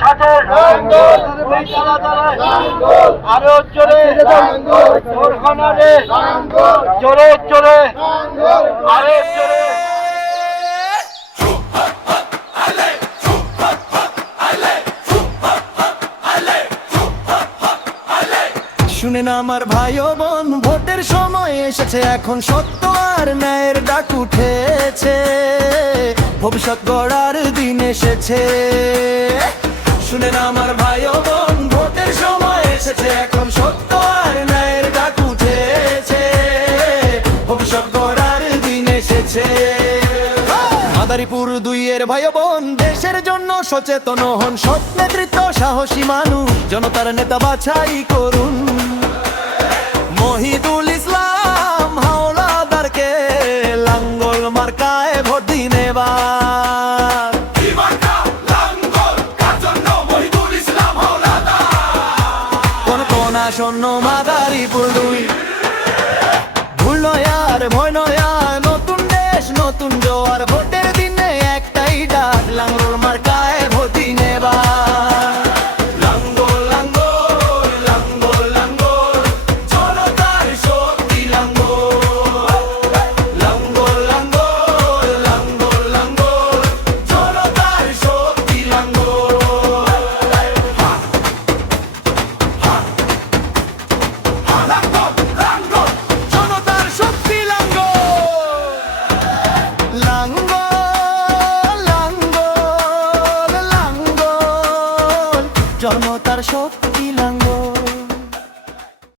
সাথে ওই তালাতলায় আরো জোরে ওরখানারে জোরে জোরে আরো জোরে। শুনে না আমার ভাই ও বোন, ভোটের সময় এসেছে, এখন সত্য আর ন্যায়ের ডাক উঠেছে, ভবিষ্যৎ গড়ার দিন এসেছে। শুনে না আমার ভাই ও বোন, ভোটের সময় এসেছে, এখন সত্য আর ন্যায়ের ডাক উঠেছে, ভবিষ্যৎ গড়ার দিন এসেছে। মাদারীপুর 2-এর ভাই ও বোন, দেশের জন্য সচেতন হন, সৎ নেতৃত্ব সাহসী মানুষ, জনতার নেতা বাছাই করুন। মহিদুল ইসলাম হাওলাদারকে লাঙ্গল মার্কায় ভোট দিন এবার। কোন কোন আসন্ন মাদারীপুর